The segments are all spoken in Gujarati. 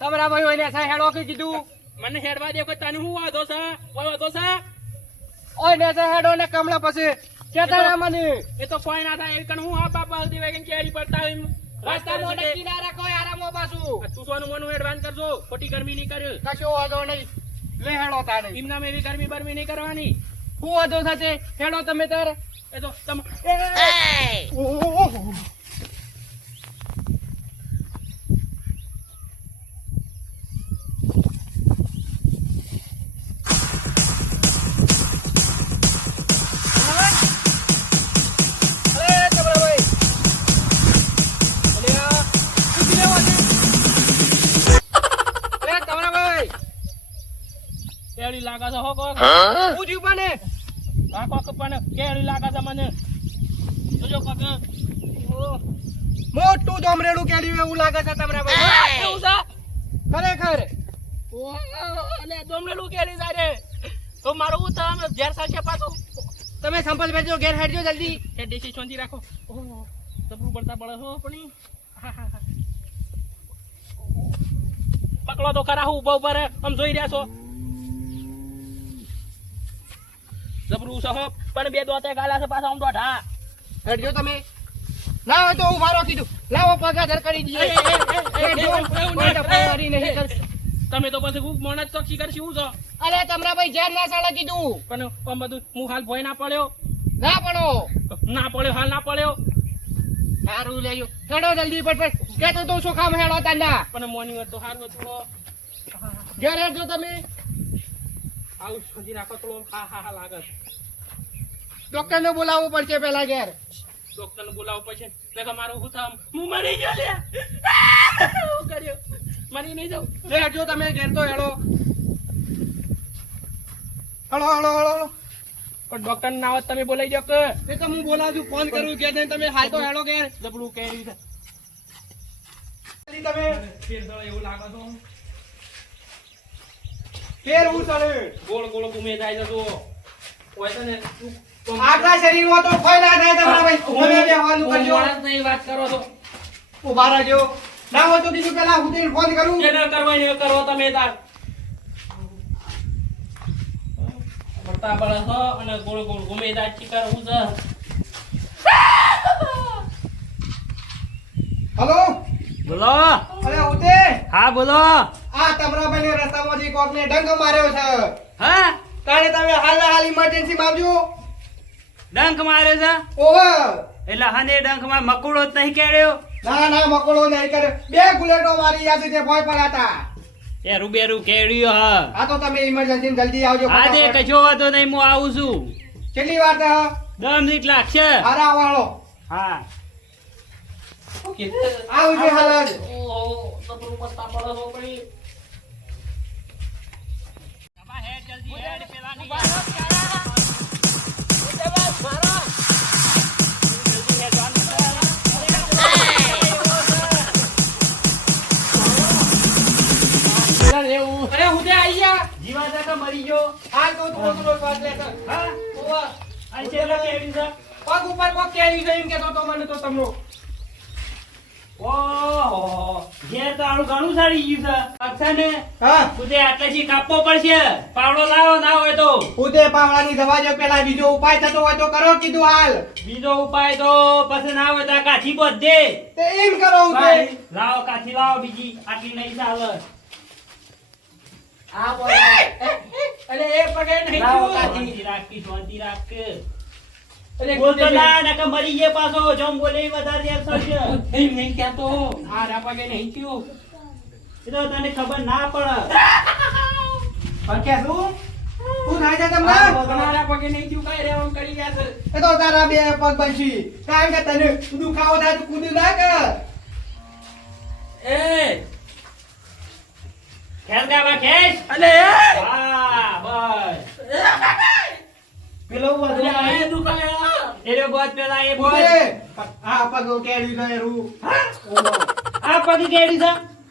તમારા ભાઈ હોય ને હેડો કે કીધું મને હેડવા દે તને હું વાંધો છે? કોઈ વાંધો છે? ઓય ને હેડો ને કમળા પછી. કેતા મને? એ તો કોઈ ના થાય કણ હું આ બાપા હલ્દી વેગન કેરી પડતા હોય. રસ્તા મોઢે કિનારા કોઈ આરામ પાછું? તું સોનું મોનું એડવાન્સ કરજો ખોટી ગરમી નહીં કર. કશો વાંધો નહીં. લે હેડો તાને એમના એવી ગરમી બરમી નહીં કરવાની. હું વાંધો થશે? હેડો તમે તાર. એ તો તમ હો કોક પૂછ્યું પણ ને આ પણ કેરી લાગે છે મને જોજો કોક મોટું જમરેડું કેડ્યું એવું લાગે છે છે ખરેખર અલે દોમલેલું કેરી જાય તો મારું હું તમે ઘેર સાચે પાછું તમે સંપલ ભેજો ઘેર હેડજો જલ્દી એ દેશી શાંતિ રાખો ઓહ, જબરું પડતા પડે હો પણ. પકડો તો ખરા હું ઊભા ઊભા રે આમ જોઈ રહ્યા છો જબરું પણ બે દોતે ગાલા છે પાછા આમ દોઢા. હેડજો તમે. ના હોય તો હું મારો કીધું. લાવો પગાર કરી દઈએ. તમે તો પછી ખૂબ મોણા જ કરશી હું છો? અરે તમારા ભાઈ જ્યાં ના સાડા કીધું. પણ પણ બધું હું હાલ ભોય ના પડ્યો. ના પડો. ના પડ્યો હાલ ના પડ્યો. સારું લેજો ચડો જલ્દી ફટફટ કે તો તું શું કામ હેડો તાંડા. પણ મોની તો સારું હતું. ઘેર હેડજો તમે. આવું શાંતિ નાખો તો હા હા હા લાગત ડોક્ટર ને બોલાવવું પડશે પેલા ઘેર. ડોક્ટર ને બોલાવવું પડશે. મેં મારું હું થામ હું મરી ગયો લે હું કર્યો. મરી નહીં જાઉં. લે હેડજો તમે ઘેર તો હેડો હળો હળો હળો હળો. પણ ડોક્ટર ના આવત તમે બોલાઈ જાવ કે. એ તો હું બોલાવું ફોન કરું કે તમે હાલ તો હેડો ઘેર. જબલું કે રીતે તમે. ફેર દળે એવું લાગે ઘેર હું ચાલે ગોળ ગોળ ઘૂમે જાય જતો તો હોય છે ને તું આટલા શરીરમાં તો કોઈ ના થાય તમારા ભાઈ. ઘૂમે જવાનું કરજો માણસ નહીં વાત કરો છો. ઊભા રહેજો. ના હોય તો બીજું પેલા હું તેને ફોન કરું. એને કરવા એ કરો તમે તાર. પડતા પડે છો અને ગોળ ગોળ ઘૂમે જાય ચીકર હું છે. હલો? બોલો. અરે ઉતે હા બોલો. આ તમારા ભાઈને રસ્તામાંથી કોકને ડંક માર્યો છે. હા? તારે તમે હાલ હાલ ઇમરજન્સી માં આવજો. ડંખ મારે છે? ઓહો એટલે હને ડંખમાં મકોડો જ નહીં કેડ્યો ના ના મકોડો નહીં કરે બે ગુલેટો મારી યાદ તે ભોય પડ્યા હતા એ રૂબેરું કેડ્યો હ. આ તો તમે ઇમરજન્સી જલ્દી આવજો આજે. કશો વાતો નહીં હું આવું છું. કેટલી વાર તો દસ મિનિટ લાગશે. હારા વાળો. હા. આવજો હાલ ઓ તો જબરું પડતા પડે મરી ગયો. હાલ તો તું થોડો શ્વાસ લે હા? ઓવા અને છેલ્લો કેળ્યું છે? પગ ઉપર પગ કેવી છે એમ કેતો તો મને તો તમનો. ઓહો ઘેર તો આનું ઘણું સારી ગયું છે. અચ્છા ને? હા. તું આટલેથી કાપવો પડશે. પાવડો લાવો ના હોય તો. તે પાવડાની દવા જો પેલા બીજો ઉપાય થતો હોય તો કરો કીધું હાલ. બીજો ઉપાય તો પછી ના હોય તો કાઠી બધે તે એમ કરો હું લાવો કાઠી લાવો બીજી. આટલી નહીં ચાલે. આ બોલ. અરે એ પગે નહીં લાવો રાખી શાંતિ રાખ. અરે બોલતો ના મરી જાય પાછો. જમ બોલે વધારે નહીં હારા પગે નહીં થયું. એ તો તને ખબર ના પડે. પણ કે શું? તું થાય છે તમને? પગે નહીં થયું કઈ રેવાનું કરી ગયા છે. એ તો તારા બે પગ બનશી. કારણ કે તને દુખાવો થાય તો કૂદી ના કર એ!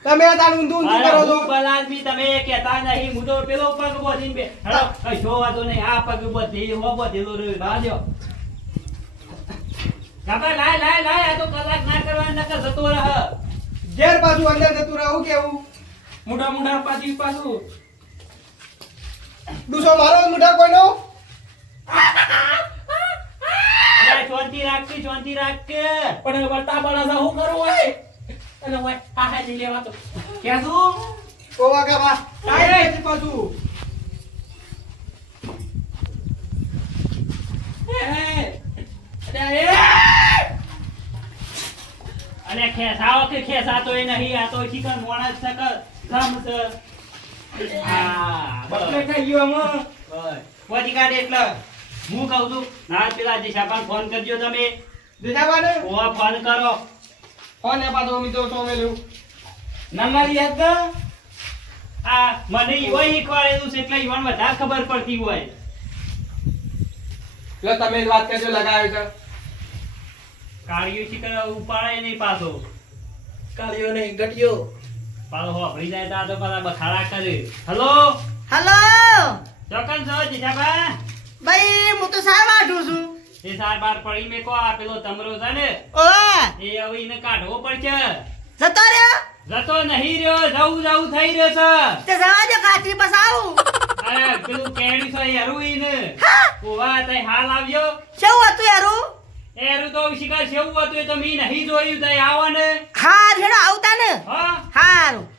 તમે તાર ઊંધું ઊંધું કરો છો. બલાદ તમે કહેતા નહીં. હું તો પેલો પગ બોધીને બે હેડો કશો વાંધો નહીં. આ પગ બોધી હો બધેલો રે બાજો ગાભા લાય લાય લાય. આ તો કલાક ના કરવા નકર જતો રહ. ઘેર પાછું અંદર જતું રહું કેવું? મોટા મોટા પાછી પાછું. ડૂસો મારો મુઢા કોઈનો? અરે શાંતિ રાખી શાંતિ રાખ પણ વળતા બળા શું કરવું હોય? અને હોય હા હા લેવા તો. ક્યાં શું ઓ વાગા બા કાઈ નથી પાછું. અને ખેસાવો કે ખેસાતો એ નહીં આ તો ચિકન મોણા છે કે છે. હા બકલે બસ ગયો હમણાં બસ. પોતી એટલે. હું કહું છું ના પેલા દિશાપાન ફોન કરજો તમે. દીધાવાને ઓ ફોન કરો. ફોન એ પાછો મી તો તો નંબર યાદ કર. આ મને ઈવો શીખવાડેલું છે એટલે ઈવન વધારે ખબર પડતી હોય. લો તમે વાત કરજો લગાવ્યો છે. કાળિયો ચિકન ઉપાડે નહીં પાછો. કાળિયો નહીં ગટિયો પાછો હોભળી જાય તો પાછા બખાડા કરે. હલો? હલો? ચોકન છો જીજાબા? ભાઈ હું તો સાહેબ વાઢું છું. એ સાહેબ બાર પડી મેકો આ પેલો તમરો છે ને ઓ એ હવે એને કાઢવો પડશે. જતો રહ્યો? જતો નહીં રહ્યો જવું જવું થઈ રહ્યો તે જવા દે કાચરી બસ આવું. અરે પેલું કેડી છે યારું ઈને હા? ઓવા તઈ હાલ આવ્યો. શું હતું યારું એરું તો શિકાર જેવું હતું એ તો મી નહીં જોયું તઈ આવો ને હાર હેડો આવતા ને. હા?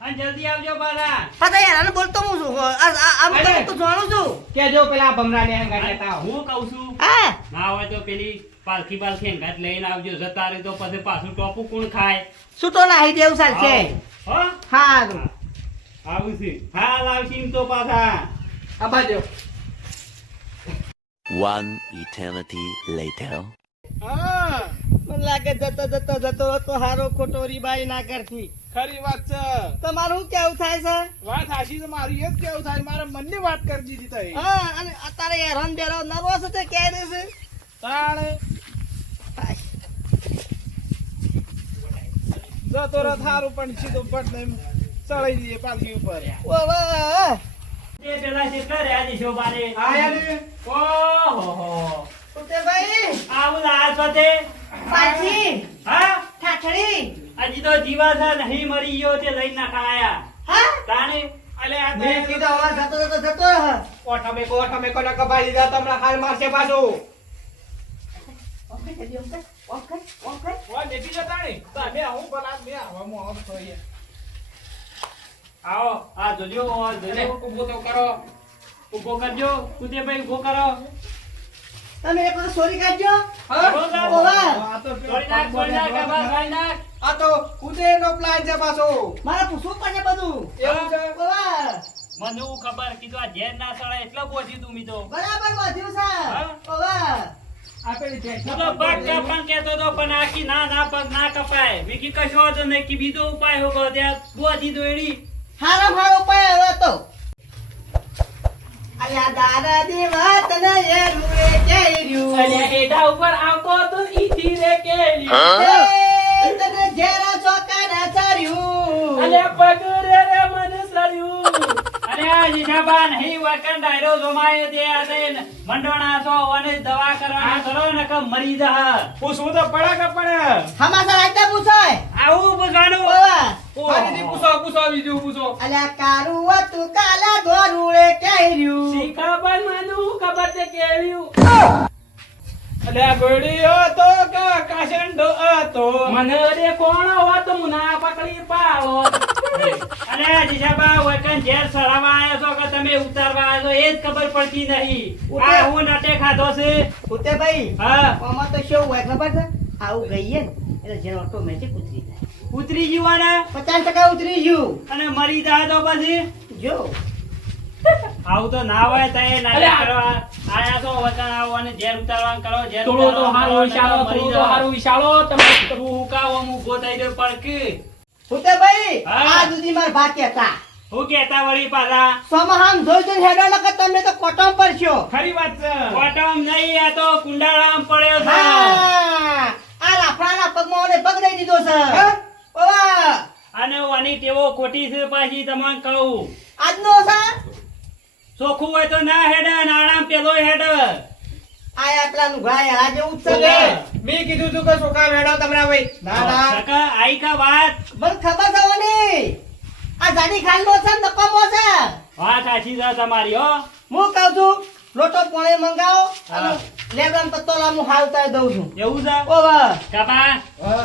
અને જલ્દી આવજો પાછા પતા યાર આને બોલતો હું છું. આ- આ- આમ તો હું તો જાણું છું. કેજો પેલા ભમરાને હંગાત લેતા હું કહું છું હા. ના હોય તો પેલી પાલખી પાલખી અંગાત લઈને આવજો. જતા તો પછી પાછું ટોપું કોણ ખાય? છૂટો નાહી દેવું છે. હો? હારું. આવું છે. હાલ આવશી તો પાછા. આ બાજુ. One eternity later. હા. મને લાગે જતો જતો જતો તો હારો ખોટો રીબાઈ ના કરતી. ખરી વાત છે. તમારું કેવું થાય છે? વાત હાશી છે મારી એ જ કેવું થાય મારા મનની વાત કરી દીધી તઈ. હા અને અત્યારે હેરાન બેરો નર્વસ છે કે છે તાણ. જતો રહો થારું પણ સીધો પટ ને ચડાઈ દઈએ પાલખી ઉપર. ઓવા તે પેલા કેટલા રહ્યા છે શોભાને? આયા ને ઓહો ઉતે ભાઈ આવું આ છો તે પાછી હા? ઠાઠડી હજી તો જીવા છે નહીં મરી ગયો તે લઈને નાખા આયા હા? તાણે? અલે આ તો મેં કીધું હવે જતો જતો જતો રહે. ઓઠમે કો ઓઠમે કો નકા ભાઈ દીધા તમને હાલ મારશે પાછું. Okay, okay, okay, okay. વા લેતી જતા ને તમે આવું ભલા બે આવા મો તો આવો આ જોજો જોજો. ઊભો તો કરો. ઊભો કરજો ઊભો કરો. તમે એક વખત સોરી કાઢજો. આ તો તો કુદેરનો પ્લાન છે પાછો. મારે પૂછવું પડશે બધું. એવું છે? મને હું ખબર કીધું આ ઝેર ના સળે એટલે બોધી તું મી તો. બરાબર બાંધ્યું છે. હા? ઓવા આ પેલી હું તો પગ કાપવાનું કેતો તો પણ આખી ના ના પગ ના કપાય. મેં કશો હતો નહીં. કે બીજો ઉપાય હોગો ત્યાં બોધી દોડી હારો હારો ઉપાય હવે તો અલ્યા દાદા દી વાત ને એ રૂએ કેર્યું એડા ઉપર આવતો તો ઈ ધીરે કેરી તને જેરા ચોકા ના ચર્યું. અને પગ રે રે આ જીજાબા નહીં વકન ડાયરો જોમાય તે આ તે મંડોણા છો અને દવા કરવાના કરો ને કે મરી જા પૂછવું તો પડે કે પડે? હમાસા રાઈતા પૂછાય. આવું પૂછવાનું? ઓવા દીદી પૂછો પૂછો બીજું પૂછો. અલ્યા કારું હતું કાલા ધોરુએ કેર્યું. શી ખબર મને? ખબર છે કેળ્યું અલે આ તો કાશંડો હતો? મને રે કોણ હોત મુના પકડી પાડો અરે જીજાબા વચન ઝેર સરાવા આવ્યો છો કે તમે ઉતારવા આવ્યો છો એ જ ખબર પડતી નહીં. આ હું નટે ખાધો છે. ઉતે ભાઈ હા. આમાં તો શું હોય ખબર છે? આવું ગઈએ ને એટલે જેનો ઓટોમેટિક ઉતરી જાય. ઉતરી જીવાના પચાસ ટકા ઉતરી ગયું. અને મરી જાય તો પછી? જો. આવું તો ના હોય તો એ ના કરવા આયા તો વચન આવો અને ઝેર ઉતારવાનું કરો ઝેર થોડો તો હારો વિશાળો થોડો તો હારું વિશાળો તમે હું હુકાવો હું ગોતાઈ થઈ ગયો પડકી ઉતે ભાઈ આ સુધી માર ભા કેતા હું કેતા વળી પાછા? સોમહામ જોઈ જોઈને હેડો નકર તમે તો કોટમ પડશો. ખરી વાત છે. કોટમ નહીં આ તો કુંડાળામ પડ્યો છે. આ લાફડાના પગમાં ઓને દઈ દીધો છે. ઓવા. અને વાની ટેવો ખોટી છે પાછી તમને કહું. આજનો છે? ચોખ્ખું હોય તો ના હેડ આરામ પેલો હેડ. આ જેવું જ છે. ઓકે. ને. મેં કીધું તું કે છોકરા મેળો તમને ભાઈ. ના ના. સકા આઈ કા વાત? મને ખબર છે ઓની આ જાની ખાલ નો છે ને નકામો છે. વાત સાચી છે તમારી હો. હું કહું છું લોટો પોણે મંગાવો અને હા. લેબડામ પત્તોલા હું હાલતા દઉં છું. એવું છે? ઓ વાહ. કાપા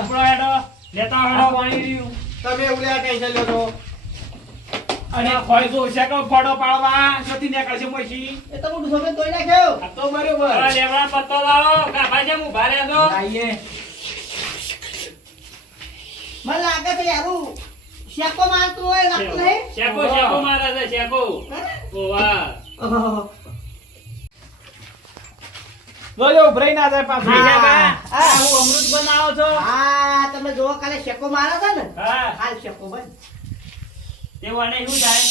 ઉપડો હેડો. લેતા હેડો. પાણી રહ્યું તમે ઉલ્યા કઈ ચાલ્યો છો અને ખોય જો છે કે ફોડો પાડવા નથી નીકળશે મોશી. એ તો મોટું સફેદ ધોઈ નાખ્યો. આ તો બરોબર. લેવડા પત્તો લાવો. કાપા છે હું ભારે છો આઈએ મને લાગે છે યારું શેકો મારતો હોય લાગતું નહીં? શેકો શેકો મારે છે શેકો. ઓવા ઓહો. ઉભરાઈ ના જાય પાછું. આ હું અમૃત બનાવો છો? હા તમે જોવો કાલે શેકો મારો છો ને. હા. હાલ શેકો બન તેવું શું થાય?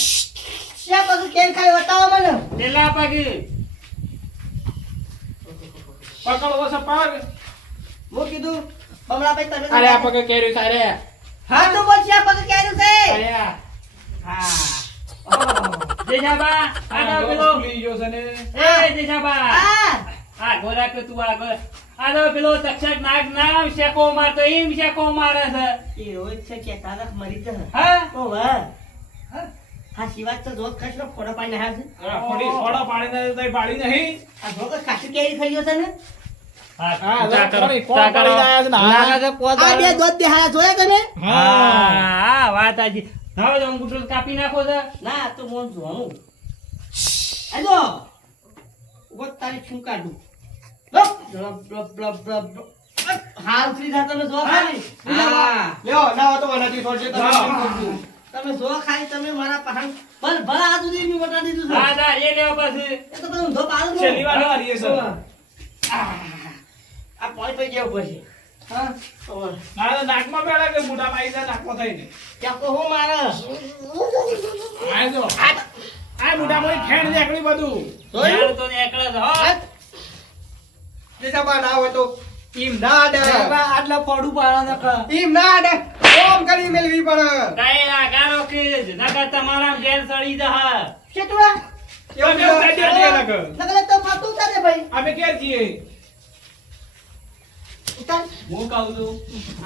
ત્યાં પછી કેમ ખાઈ બતાવો મને? તેલા પગ પકડવો છે પગ હું કીધું બમણાભાઈ તમે અરે આ પગે કેર્યું તારે હા તો બોલ છે પગ ક્યારે છે અરે આ. જેજાબા આગળ પેલો. ભૂલી ગયો છે ને. એ જેજાબા. આ ગોરા કે તું આગળ આનો પેલો તક્ષક નાગ નામ શેકો મારતો એમ શેકો મારે છે. એ રોજ છે કે તારક મરી જ હા. ઓ વાહ. હા શિવાજ તો જોત કશનો ફોડો પાઈને હાર છે. અરે ખોડી ફોડો પાડીને તઈ પાડી નહીં. આ જોક કાશી કેરી થઈ ગયો છે ને? હા હા ચા કરો, ખોડી ફોડો ચા કરો. પાડી આયા છે ને હા. આ બે દોત બેહાડા જોયા તમે? હા હા વાત આજી હવે તો અંગૂઠો કાપી નાખો ના તો મોન જોવાનું. આજો ઊભો તારી છું કાઢું. લપ, લપ, લપ, લપ, લપ, લપ. હાલ ઉતરી થતો. લ્યો ના તો વનાથી છોડશે તમે જો ખાઈ તમે મારા પહાણ ભલ ભલ આ સુધી ની વટા દીધું હા દા એ લેવો પછી. એ તો બધું ધોપ પાડું છે. છેલ્લી વાર હારીએ છે. આ પાણી પી ગયો પછી. હા. ના નાકમાં પેલા કે મોટા માઈસા જાય નાકમાં થઈને. ત્યાં તો હું મારા? આ જો. આ મોઈ ફેણ દેખડી બધું. યાર તો નીકળે છે હો. જેસાબા ના હોય તો આટલા પડું પાડો ઓમ કરી મેલવી પડે કે તમારા તો ભાઈ. અમે છીએ. હું કહું છું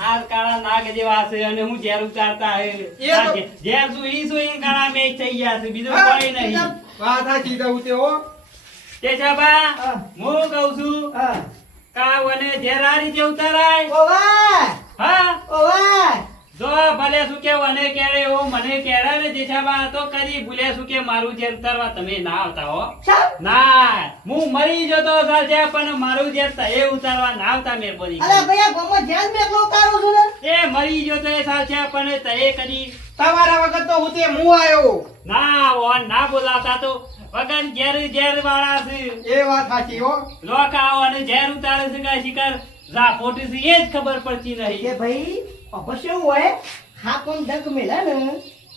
આ કાળા નાગ જેવા છે અને હું ઝેર ઉતારતા ઝેર શું ઈ શું ઈ કાળા મેચ થઈ ગયા છે બીજું હા, કોઈ નહીં. વાત સાચી કહું તે હો. તે હું. કહું છું હા જેરારી જે ઉતારાય. ઓવા! હા? ઓવા! જો ભલે શું કે મને કેરે ઓ મને કેરે ને જેઠાબા તો કરી ભૂલે શું કે મારું જે ઉતારવા તમે ના આવતા હો. ના હું મરી જતો સાચે પણ મારું જે એ ઉતારવા ના આવતા મહેરબાની અરે ભૈયા ગોમાં મે મેં એકલો ઉતારું છું ને? એ મરી જતો એ સાચે પણ તે કરી. તમારા વખત તો હું તે મું આયો ના ઓન ના બોલાવતા તો. વગર ઝેર ઝેર વાળા છે. એ વાત સાચી હો. લોકા અને ઝેર ઉતારે છે કે શિકાર? જા ખોટી છે એ જ ખબર પડતી નહીં. કે ભાઈ અવશ્ય હોય? હા કોણ ડગ મેલા ને?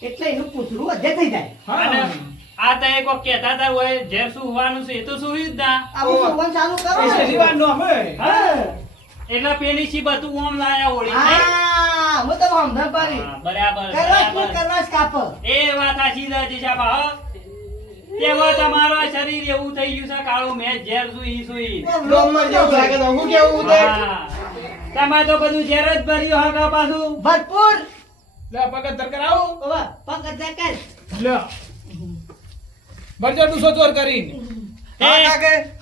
એટલે એનું પૂછડું અધે થઈ જાય. હા. આ તો એક વખત કહેતા હતા હોય ઝેર શું હોવાનું છે એ તો શું જ ના આવું સુવન ચાલુ કરો એ છેલ્લી નો અમે. હા. એટલે પેલી સી બધું ઓમ લાયા ઓળી હા હું તો હમણાં પાડી. બરાબર કરવા શું કરવા કાપ. એ વાત સાચી છે જીજાબા હો. તેમાં તમારો શરીર એવું થઈ ગયું છે કાળું મેં ઝેર સુઈ સુઈ શું જેવું લાગે તો હું કેવું તે તમે તો બધું ઝેર જ ભર્યું હકા પાછું? ભરપૂર. લે પગત ધરકર આવો. ઓવા પગત ધરકર લે. ભરજો તું સોચોર કરી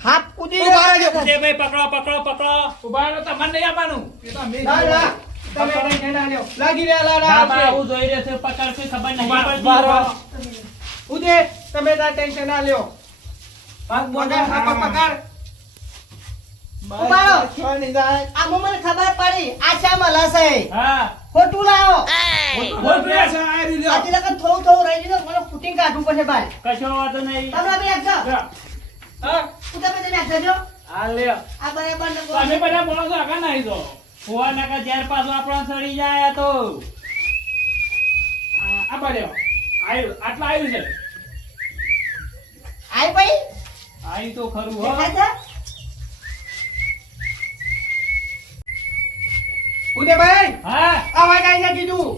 હાથ કૂદી ઊભા ભાઈ પકડો પકડો પકડો. ઊભા રહો તમને નહીં આપવાનું એ તો અમે ના, છીએ. ના. તમે ટેન્શન ના લ્યો. લાગી રહ્યા. આવું જોઈ છે પકડશે ખબર નહીં. ઉભા- તમે તાર ટેન્શન ના લ્યો. પકડ, હા, પગ પકડ. ઊભા રહો. છ ની મને ખબર પડી આ શા મળે હા. ખોટું લાવો. ખોટું આ રહ્યું લ્યો. આજે લગન થોડું થોડું રહી ગયું મને ફૂટિંગ કાઢવું પડશે બાર. કશો વાંધો નહીં. તમે બે એકજો લે. હા, હું. તમે તમે એકજો આ લ્યો. આ બરાબર તમે બધા બોલો તો આગળ ના આવી દો ફુવા નાકા જ્યાર પાછો આપણો સડી જાય તો. આ આ. આયુ આટલા આવ્યું છે. આય ભાઈ આવી તો ખરું હો ઉદે છે ઉદયભાઈ, હા અવાજ આઈ છે કીધું.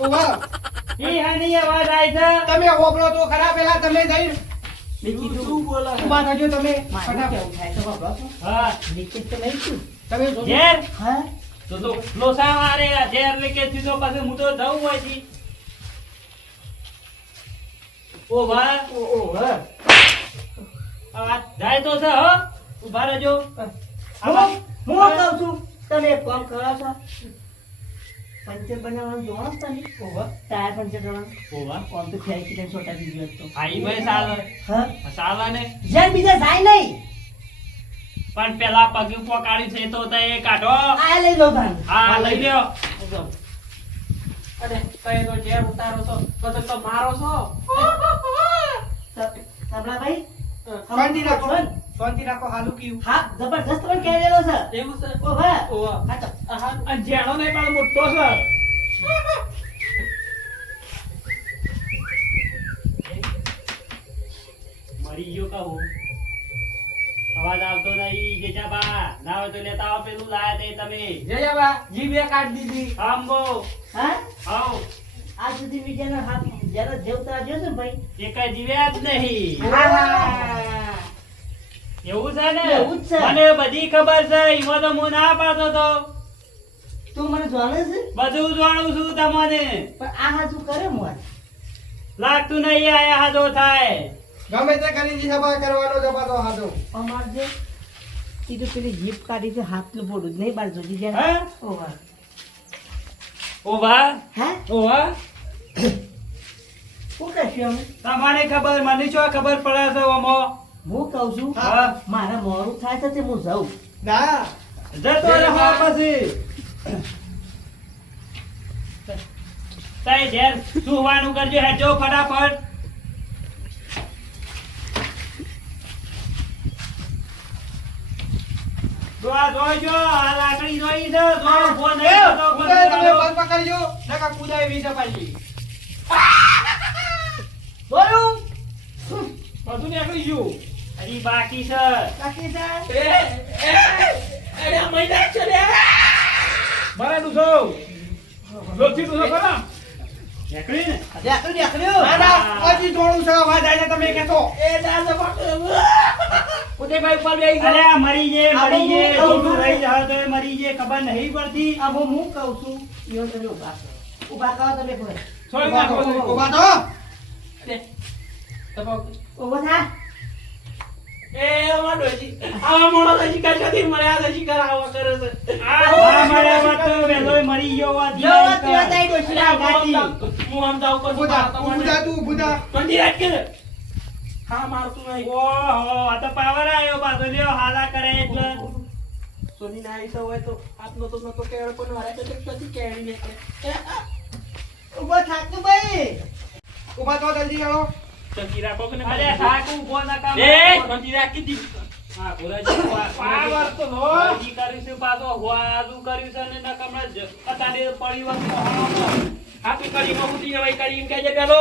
ઊભા. ઈ હાની અવાજ આવી છે તમે હોભળો તો ખરા પેલા તમે જઈ મેં કીધું ઊભા થજો તમે જાય તો છે હો. ઊભા રહેજો. હું હું કહું છું? તમે એક કામ કરો છો? પંચર બનાવવાનું જોવો તમે? ઓહો. ટાયર પંચર કરવાનું. ઓ ભા તો ફેંકી દે છોટા બીજી વાત આઈ ભાઈ સાલ હા? સાલ ને. જ્યાં બીજા જાય નહીં. પણ પેલા પગે પોકાડી છે તો તે કાઢો. આ લઈ લો હા લઈ લ્યો. અરે કઈ તો ઝેર ઉતારો છો. તો તો તો મારો છો. સાંભળા ભાઈ શાંતિ રાખો. શાંતિ રાખો હાલું કયું હા જબરજસ્ત પણ કહેલો છે? એવું છે? ઓ હા. ઓવા હા. તો. આહા જેણો નહીં પણ મોટો છે. મરી ગયો કહું. અવાજ આવતો નહીં જેજાબા ના હોય તો લેતા આવો પેલું લાયા તે તમે. જય બા જીભે કાઢી દીધી. આંબો હા? આવ આજ સુધી બીજાનો હાથ જરા જેવતા જોયો ને ભાઈ એ કઈ જીવ્યા જ નહીં. એવું છે ને? એવું જ છે. મને બધી ખબર છે એમાં તો હું ના પાડતો તો. તું મને જાણે છે? બધું જાણું છું તમને. પણ આ હાજુ કરે મોર. લાગતું નહીં આયા હાજો થાય. ગમે તે કરી જીજાબા કરવાનો જમાતો હાજો અમાર જે ઈ પેલી જીપ કાઢી છે હાથ બોડું જ નહીં બાર જોડી જાય હા? ઓ હા ઓવા? હા? ઓવા? શું કહેશું ખબર મને શું ખબર પડે છે ઓમો? હું કહું છું હા. મારે મોરું થાય છે તે હું જાઉં. ના. જતો રહો. પછી. તઈ ઘેર સુવાનું કરજો હેજો ફટાફટ. જો આ જોઈજો આ લાકડી જોઈ છે જો કુદાય નહીં તમે બંધ પકડજો નકા કુદાય વીજ પાછી. બોલું બધું નીકળી ગયું. હજી બાકી છે. કાકી સાહેબ એ એ મહિના છે રે બરાબર છો જોરથી તો ખરા નીકળી ને? દેખડ્યું દેખડ્યું ના ના હજી થોડું છે અવાજ તમે કહેતો. એ દાદા બાપુ ઉદયભાઈ ઉપર બેસી અરે મરી જે મરી જે બહુ બહુ રહી જાય તો મરી જે ખબર નહીં પડતી. આ હું હું કહું છું. ઈવન તમે ઊભા કરો. ઊભા કરો તમે કોઈ. છોડી નાખો ઊભા તો ઊભા થા એ અમાર ડોશી આવા મોણો તો શિકાર નથી મળ્યા તો શિકાર આવા કરે છે. આ મારા તો મરી ગયો વાત આવી ગાતી. હું આમ બુધા બુધા તું બુધા. કંડી રાખ કે હા મારતું નહીં. ઓહો આ તો પાવર આવ્યો પાછો. લ્યો હાલા કરે એટલે. સોની ના આઈસા હોય તો આપનો તો નતો કેળ પણ મારે તો કેળી ને ઊભો થાક ભાઈ. ઊભા તો જલ્દી આવો ચકી રાખો કે અરે થાક ઊભો ના કામ એ કંડી રાખી દીધી હા ભુરાજી પાવર તો નો. જી કર્યું છે પાછો હોવાદું કર્યું છે ને નકમણા જ અતારે પડી વખત. આપી કરી નો ઉઠી હવે કરી એમ જે પેલો.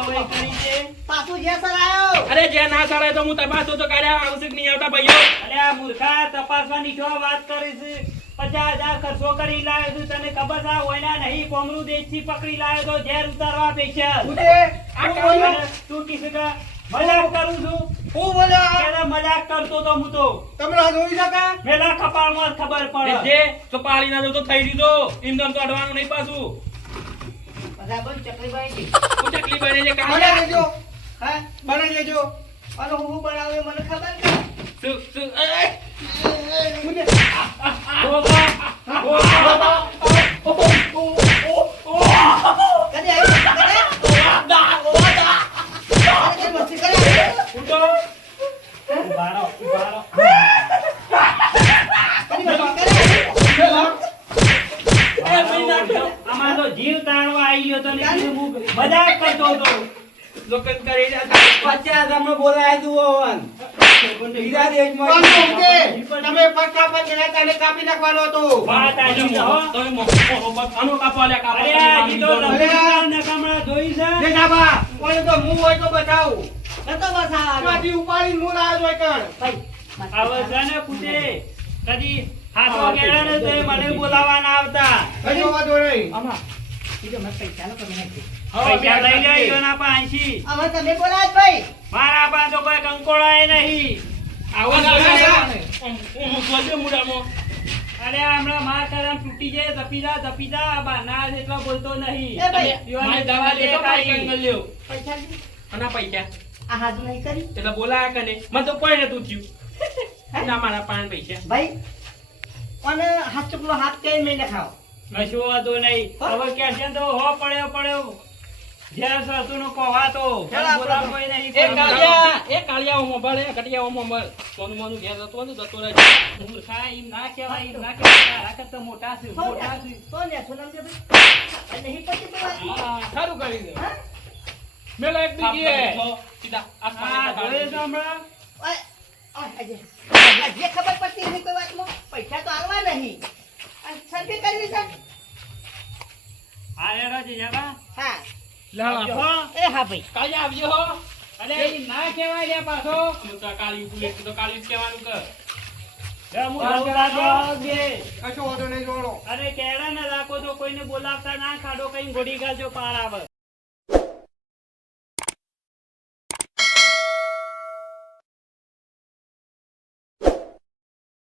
હવે કરી છે. પાછો જે સર આયો અરે જે ના સાળે તો હું તપાસ તો કર્યા આવશે કે નહીં આવતા ભાઈઓ? અરે આ મૂર્ખા તપાસવાની શું વાત કરી છે? પચાસ હજાર ખર્ચો કરી લાવ્યો છું. તને ખબર ના હોય નહીં કોમરું દેશથી પકડી લાવ્યો તો ઝેર ઉતારવા પૈસા. તું કીધું કે મજાક કરું છું. હું બોલ્યા પેલા મજાક કરતો તો હું તો. તમને જોઈ શકા પેલા કપાળમાં ખબર પડે. જે તો પાળી ના તો થઈ દીધો ઇન્ધન તો અડવાનું નહીં પાછું. બરાબર ચકલીભાઈ હું ચકલી બને છે બને કાઢ્યા લેજો. હા? બને લેજો. અને હું બનાવે મને ખબર છે. શું શું ઓ, દા. કદી મસ્તી કરે ઉઠો. ઊભા રહો, ઊભા રહો. તમે ગયા કાપી નાખવાનો હતો. વાત આવી હો. તમે કાપવા કાપવા. અરે નકામા જોઈ છે. જે તો હું હોય તો બતાવું. નતો હું કણ ભાઈ કદી હાથો ને તો મને બોલાવા ના આવતા. પૈસા લઈ લે ઈયોના પાંચી હવે તમે બોલાવ ભાઈ. કંકોળાય નહીં આવો મુડામાં. અરે હમણાં માર કરમ તૂટી જાય એટલો બોલતો એ ભાઈ દવા. કંઈ ન લ્યો. પૈસા અને આ પૈસા. આ હાજુ નહીં કરી? એટલે બોલાયા કે નહીં મને તો કોઈ નતું થયું. ના મારા પાંચ પૈસા. ભાઈ અને હાથ ચૂકલો હાથ કઈ મેં ખાઓ કશું વાંધો નહીં. હવે કે છે તો હો પડ્યો પડ્યો. જ્યાં સાસુનો કહેવાતો ચાલ કોઈ નહીં એ કાળિયા એ કાળિયા હું મોબાઈલ કટિયા હું મોબાઈલ. સોનું મોનું ઘેર જતો ને જતો રહે મૂર્ખા એમ ના કહેવાય એમ ના કહેવાય. તારા કરતા મોટા છે મોટા છે. સોન્યા સોનમ જે નહીં પછી તો સારું કરી દે. હા? એક બીજી સીધા હા આસમાને જોયે છે કાઢી હમણાં ઓય, ઓય, આજે. આજે ખબર પડતી નહીં કોઈ વાતમાં? પૈસા તો આવવા નહીં. અને સર્ટી કરવી છે? હા એ રાજી. હો. એ હા ભાઈ. કાળિયા આવજો અરે ના કહેવાય લે પાછો. હું તો કાળિયું ભૂલે તો કાળિયું જ કહેવાનું કર. અરે કેળા ને રાખો તો કોઈને બોલાવતા ના ખાડો કઈ ઘોડી ગાજો પાર આવે.